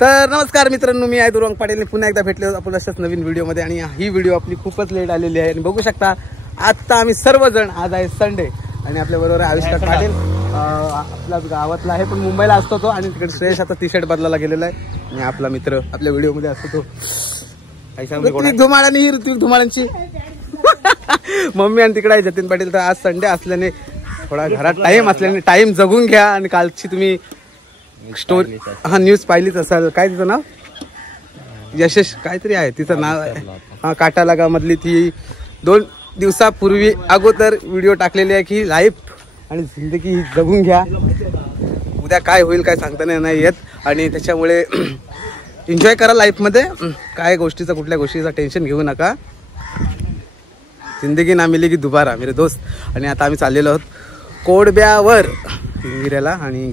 तर नमस्कार मित्रांनो, मी आहे दुर्वांग पाटील. पुन्हा एकदा भेटलो आपण अशाच नवीन व्हिडिओमध्ये. आणि ही व्हिडिओ आपली खूपच लेट आलेली आहे. आणि बघू शकता आता आम्ही सर्वजण, आज आहे संडे आणि आपल्या बरोबर आहे आविष्कार पाटील. आपल्या गावातला आहे पण मुंबईला असतो तो. आणि तिकडे श्रेयश आता टी शर्ट बदलायला गेलेला आहे. आणि आपला मित्र आपल्या व्हिडिओमध्ये असतो तो ऋत्विक धुमाळ. आणि ही ऋत्विक धुमाळांची मम्मी. आणि तिकडे आहे जतीन पाटील. तर आज संडे असल्याने थोडा घरात टाइम असल्याने टाइम जगून घ्या. आणि कालची तुम्ही स्टोरी न्यूज पाहिलीच असाल. काय तिचं नाव? यशेश काहीतरी आहे तिचं नाव आहे. काटा लागा मधली ती 2 दिवसापूर्वी अगोदर व्हिडिओ टाकलेली आहे की लाईफ आणि जिंदगी जगून घ्या. उद्या काय होईल काय सांगता नाही येत. आणि त्याच्यामुळे एन्जॉय करा लाईफमध्ये. काय गोष्टीचा कुठल्या गोष्टीचा टेन्शन घेऊ नका. जिंदगी ना मिलेगी दुबारा मेरे दोस्त. आणि आता आम्ही चाललेलो आहोत कोडब्यावर हिंगिऱ्याला. आणि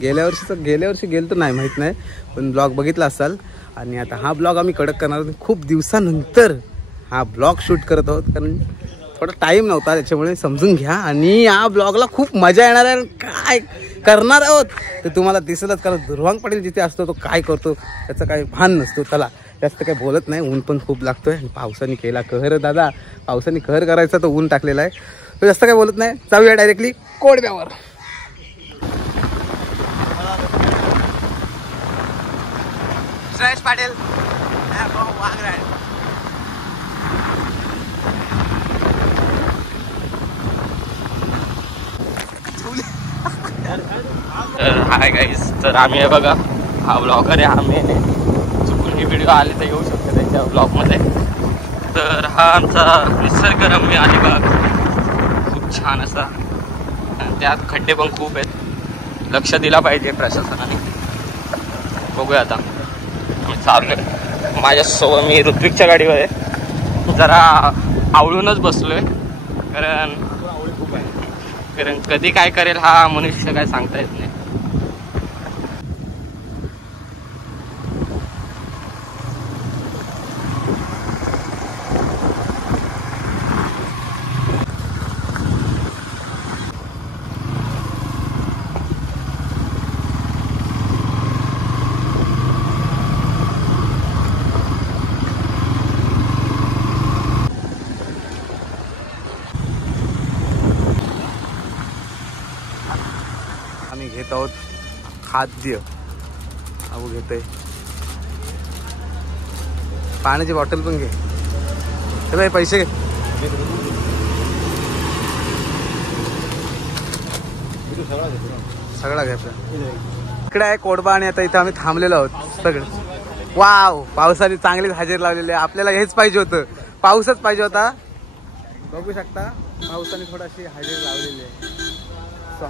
गेल्या वर्षी गेलो तर नाही माहीत नाही, पण ब्लॉग बघितला असाल. आणि आता हा ब्लॉग आम्ही कडक करणार आहोत. खूप दिवसानंतर हा ब्लॉग शूट करत आहोत कारण थोडा टाईम नव्हता, त्याच्यामुळे समजून घ्या. आणि या ब्लॉगला खूप मजा येणार आहे. काय करणार आहोत ते तुम्हाला दिसलंच. कारण दुर्वांग पाटील जिथे असतो तो काय करतो त्याचं काही भान नसतो. त्याला जास्त काही बोलत नाही. ऊन पण खूप लागतोय. आणि पावसाने केला कहर दादा. पावसाने कहर करायचा तो ऊन टाकलेला आहे. तो जास्त काही बोलत नाही. जाऊया डायरेक्टली कोडब्यावर. Shreyash Patil hi guys. तर आम्ही आहे बघा, हा ब्लॉगर आहे. आम्ही चुकून ही व्हिडिओ आले तर येऊ शकते त्याच्या ब्लॉगमध्ये. तर हा आमचा निसर्गरम्य अलिबाग, खूप छान असा. त्यात खड्डे पण खूप आहेत, लक्ष दिला पाहिजे प्रशासनाने. बघूया आता आम्ही चाललोय. माझ्यासोबत मी ऋत्विकच्या गाडीवर आहे. जरा आवळूनच बसलोय कारण कधी काय करेल हा मनुष्य काय सांगता येत नाही. आम्ही घेत आहोत खाद्य. अहो घेतोय पाण्याची बॉटल पण घे. बाई पैसे घे. सगळा घ्यायचा. इकडे आहे कोडबा. आणि आता इथं आम्ही थांबलेलो आहोत सगळे. वाव, पावसाने चांगलीच हजेरी लावलेली आहे. आपल्याला हेच पाहिजे होतं, पाऊसच पाहिजे होता. बघू शकता पावसाने थोडीशी हजेरी लावलेली आहे.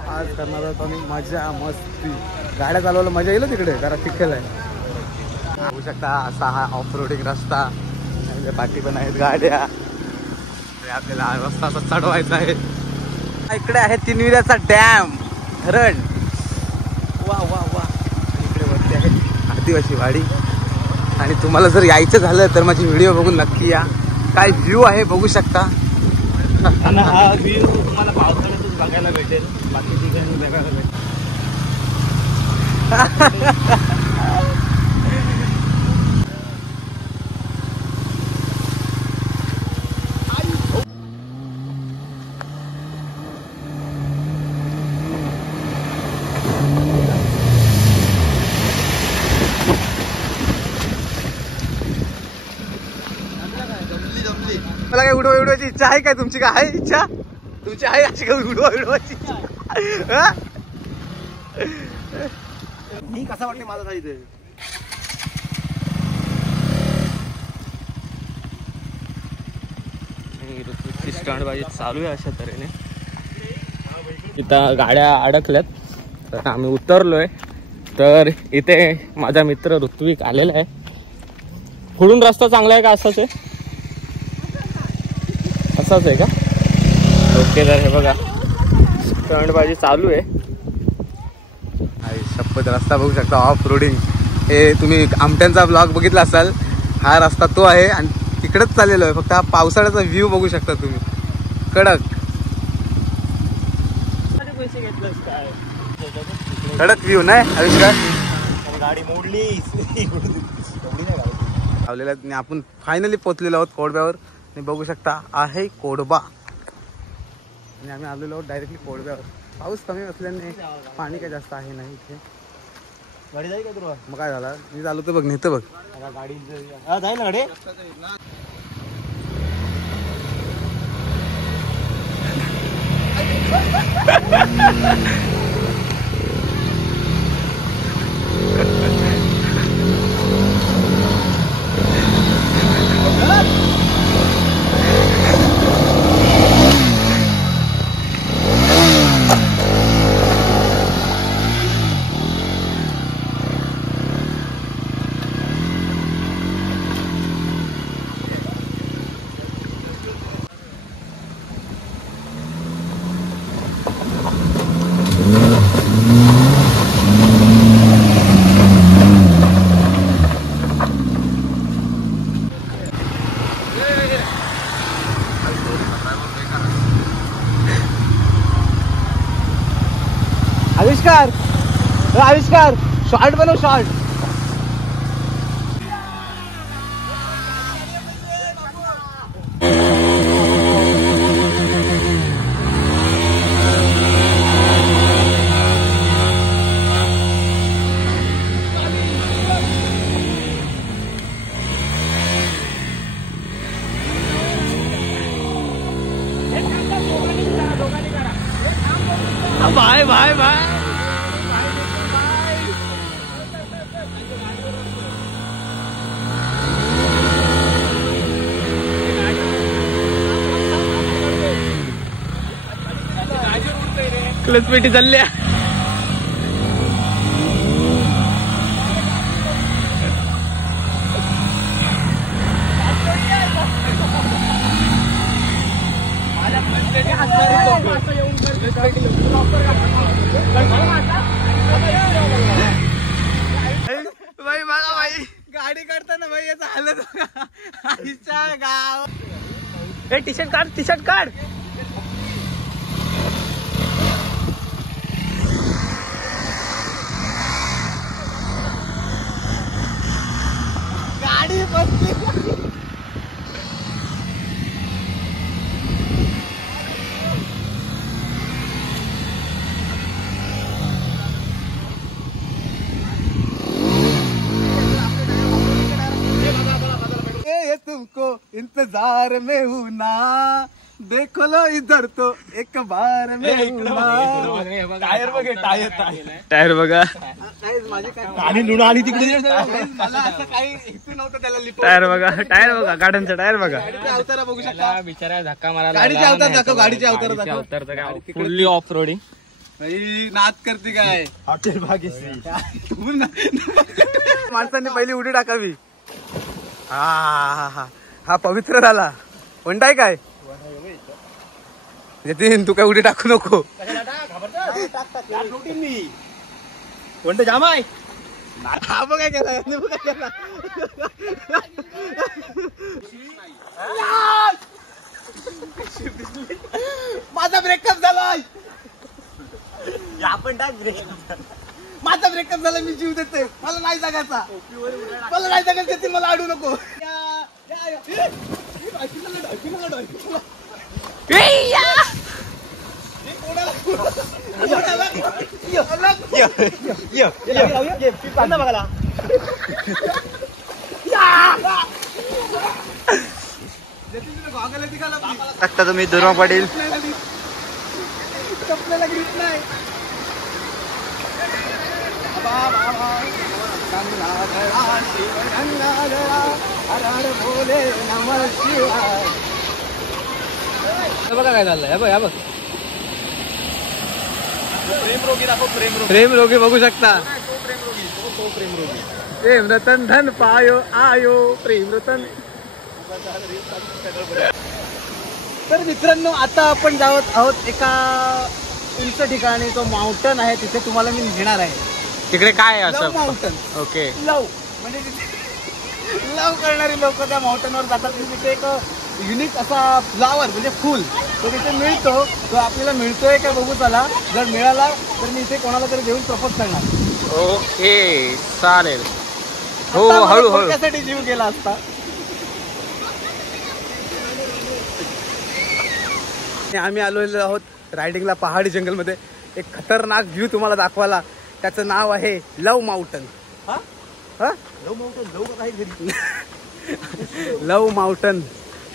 आज करणार आहोत आम्ही मजा मस्ती. गाड्या चालवायला मजा येईल तिकडे, जरा चिखल आहे. बघू शकता असा हा ऑफ रोडिंग रस्ता. बाकी पण आहेत गाड्या. आपल्याला रस्ता असा चढवायचा आहे. इकडे आहे तिनविऱ्याचा डॅम, धरण. वा वा वा. इकडे वरती आहे आदिवासी वाडी. आणि तुम्हाला जर यायचं झालं तर माझी व्हिडिओ बघून नक्की या. काय व्ह्यू आहे बघू शकता. हा व्ह्यू तुम्हाला पावसाळ्यातच बघायला भेटेल, बाकी ठिकाणी बघायला भेटेल. मला काय उडवायची इच्छा आहे काय? तुमची काय आहे इच्छा? तुमची आहे अशी काय उडवायची? मी कसा वाटते माझा इथे स्टंटबाजी चालू आहे अशा तऱ्हेने. इथं गाड्या अडकल्यात तर आम्ही उतरलोय. तर इथे माझा मित्र ऋत्विक आलेला आहे. पुढून रस्ता चांगला आहे का? असाच आहे, असाच आहे का? ओके. तर हे बघा स्टंटबाजी चालू आहे. शपथ रस्ता बघू शकता ऑफ रोडिंग. हे तुम्ही आमट्यांचा ब्लॉग बघितला असाल. हा रस्ता तो आहे आणि तिकडेच चाललेलो आहे. फक्त हा पावसाळ्याचा व्ह्यू बघू शकता तुम्ही. कडक कडक व्ह्यू नाही आविष्कार. गाडी मोडली लावलेला आणि आपण फायनली पोहोचलेलो आहोत कोडब्यावर आणि बघू शकता आहे कोडबा आणि आम्ही आलेलो आहोत डायरेक्टली कोडब्यावर. पाऊस कमी असल्याने पाणी काय जास्त आहे नाही इथे. गाडी जाईल का तुला? मग काय झालं मी चालू तर बघ नेतं बघ गाडी जाईल ना गाडी. आविष्कार आविष्कार शॉर्ट बनव short. Bye bye bye. Clutch पेटी चालल्या. भाई बघा भाई गाडी काढताना भाई याचा हालत आईच्या गाव. टी शर्ट काढ टी शर्ट काढ. गाडी बसली. तुमको इंतजार में हूँ ना देखो लो इधर तो एक बार में टायर बघे टायर टायर बघा. आणि लुणा आली तिकडे. मला असं काही हेतू नव्हतं त्याला लिपवण्याचा. टायर बघा टायर बघा गाड्यांचा टायर बघा. गाडीचे अवतार बघू शकता. बिचारा धक्का मारायला. गाडीचे अवतार दाखव गाडीचे अवतार दाखव. अवतार काय फुल्ली ऑफ रोडिंग. भाई नाद करते काय हॉटेल भाग्यश्री. माणसांनी पहिली उडी टाकावी. हा हा हा हा पवित्र झाला. वंडाय काय नितीन तू काय उडी टाकू नको. कोणतं जाम आहे. हा बघ काय केला माझा ब्रेकअप झालाय. आपण टाक ब्रेक. माझा ब्रेकअप झाला. मी जीव देते. मला नाही जगायचा. मला नाही जगायचं ते मला अडू नको. टाकता तुम्ही दुर्वा पाटील. कपड्याला ग्रीप नाही. बघा काय झालंय. बघ बघ प्रेमरोगी दाखव. प्रेमरोगी. प्रेम रोगी बघू शकता. प्रेम रतन धन पायो आयो प्रेम रतन. तर मित्रांनो आता आपण जात आहोत एका उंच ठिकाणी. तो माउंटन आहे तिथे तुम्हाला मी नेणार आहे. तिकडे काय आहे लव असं. माउंटन. ओके. लव म्हणजे लव करणारी लोक त्या माउंटनवर जातात. तिथे एक युनिक असा फ्लावर म्हणजे फुल तो तिथे मिळतो. तो आपल्याला मिळतोय का बघू चला. जर मिळाला तर मी इथे कोणाला तरी देऊन प्रपोज करणार. ओके चालेल. हो हळूहळू. त्यासाठी जीव गेला असता. आम्ही आलेलो आहोत रायडिंगला पहाडी जंगलमध्ये. एक खतरनाक व्ह्यू तुम्हाला दाखवायला. त्याचं नाव आहे लव माउंटन. लव माउंटन लव आहे घरी. लव माउंटन.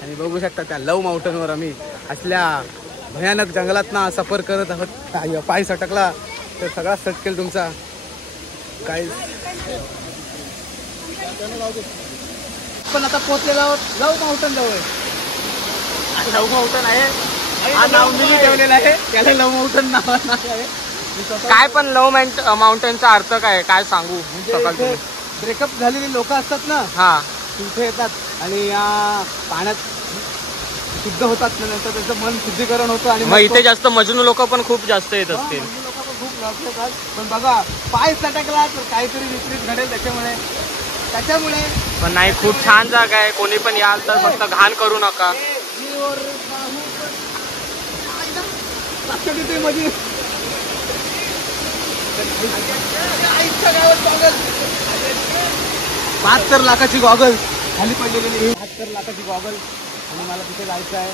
आणि बघू शकता त्या लव माउंटनवर आम्ही असल्या भयानक जंगलात सफर करत आहोत. पाय सटकला तर सगळा सटकेल तुमचा. काय पण आता पोहोचलेलो आहोत लव माउंटन जवळ. लव माउंटन आहे. हा नाव मी ठेवलेलं आहे. त्याला लव माउंटन नाव आहे. काय पण लव माउंटनचा अर्थ काय सांगू. ब्रेकअप झालेली लोक असतात ना, हा तिथे येतात आणि या पाण्यात शुद्ध होतात. नंतर त्याचं मन शुद्धीकरण होतं. आणि मग इथे जास्त मजनू लोक पण खूप जास्त येत असतील. लोक पण खूप जास्त येतात. पण बघा पाय सटकला तर काहीतरी विपरीत घडेल. त्याच्यामुळे पण नाही, खूप छान जागा आहे. कोणी पण याल तर फक्त घाण करू नका. मध्ये 72 लाखाची गॉगल खाली पडलेली. 72 लाखाची गॉगल. आणि मला तिथे जायचं आहे.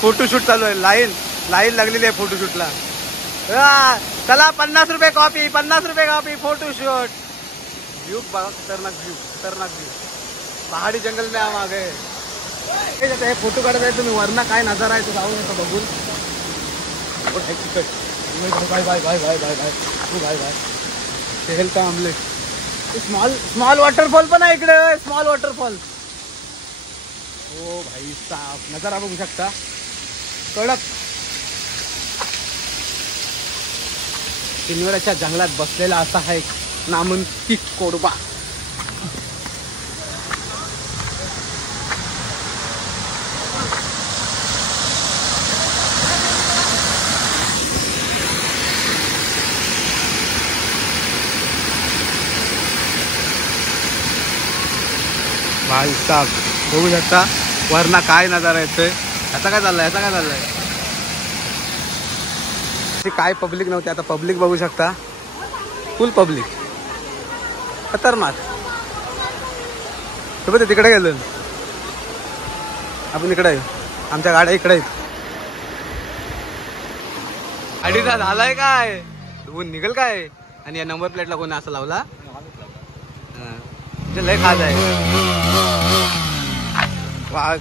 फोटोशूट चालू आहे. लाईन लागलेली आहे फोटोशूटला. चला 50 रुपये कॉपी, 50 रुपये कॉपी फोटोशूट. व्यू बघा, खतरनाक व्यू. पहाडी जंगल में हम आ गए. हे फोटो काढत आहे तुम्ही. वरना काय नजारा आहे तो जाऊ नका बघून. भाई का आमलेट. स्मॉल वॉटरफॉल पण आहे इकडे. Small waterfall. हो भाई साफ नजारा बघू शकता. कडक किनवराच्या जंगलात बसलेला असा हा एक नामांकित कोडबा. भाई साहब बघू शकता वरना काय नजारा येतोय. आता काय चाललंय. काय पब्लिक नव्हती. आता पब्लिक बघू शकता. फुल पब्लिक. खतरनाक. सोबत तिकडे गेलो आपण. इकडे आमच्या गाड्या इकडे आहेत. गाडीचा झालाय काय ऊन निघल काय. आणि या नंबर प्लेटला कोणी असं लावला. लय खास आहे.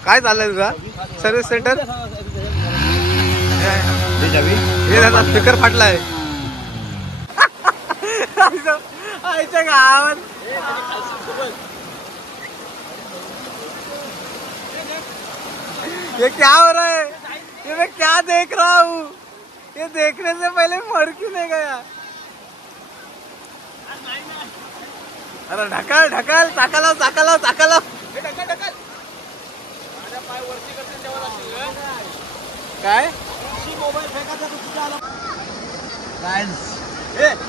काय चाललंय तुझा सर्व्हिस सेंटर. स्पीकर फाटलाय. गावात ये क्या हो रहा है. ये मैं क्या देख रहा हूँ. ये देखने से पहले मर क्यों नहीं गया. अरे ढकल टाकाला. काय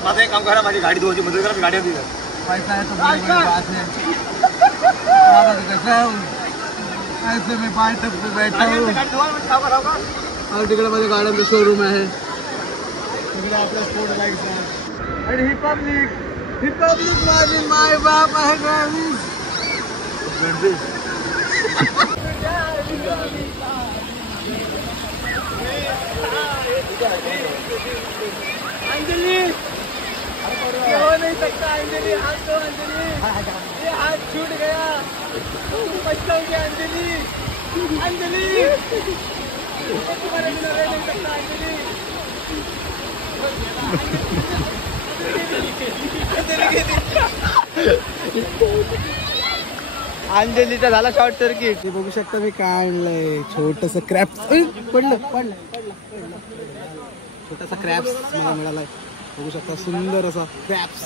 माझं एक काम करा. माझी गाडी धुवायची मदत करा. मी गाडी होती पैसा है तो बड़ी बात है. ऐसे में पाय टप पे बैठा हूँ. और तिकडे माझ्या गाड्यांचं शोरूम आहे. तिकडे आपला स्पोर्ट बाईक्स आहे. आणि ही पब्लिक माझी माय बाप आहे. अंजलि ये हो नहीं सकता. अंजलि हाथ दो. अंजलि ये हाथ छूट गया. पछताओगे अंजलि. तुम्हारे बिना रह नहीं सकता अंजलि. अंजलीचा झाला शॉर्ट सर्किट. बघू शकता मी काय आणलंय. छोटस क्रॅप्स पडलं. छोटासा क्रॅप्स मला मिळालाय. बघू शकता सुंदर असा क्रॅप्स.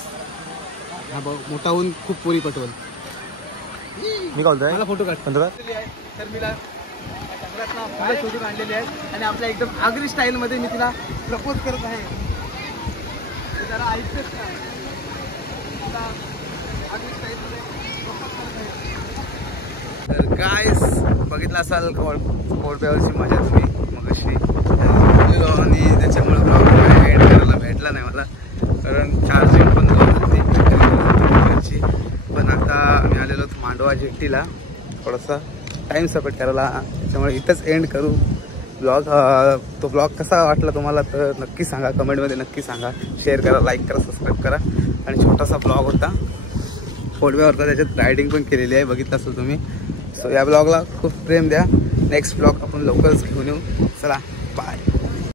हा बघ मोठा होऊन खूप पोरी पटवल. मी काय बोलतोय. मला फोटो काढ. तर मी शोधून आणलेली आहे. आणि आपल्या एकदम आगरी स्टाईल मध्ये मी तिला प्रपोज करत आहे. जरा ऐकतेच का. तर गाईस बघितलं असाल कोळप्यावरची मजा तुम्ही मग अशी आणि त्याच्यामुळे एंड करायला भेटला नाही मला, कारण चार्जिंग पण होती. पण आता आम्ही आलेलो मांडवा जेट्टीला थोडासा टाईम स्पेंड करायला, त्याच्यामुळे इथंच एंड करू ब्लॉग. तो ब्लॉग कसा वाटला तुम्हाला तर नक्की सांगा, कमेंटमध्ये नक्की सांगा. शेअर करा, लाईक करा, सबस्क्राईब करा. आणि छोटासा ब्लॉग होता, फोडव्यावरता, त्याच्यात रायडिंग पण केलेली आहे, बघितलं असेल तुम्ही. सो या ब्लॉगला खूप प्रेम द्या. नेक्स्ट ब्लॉग आपण लवकरच घेऊन येऊ. चला बाय.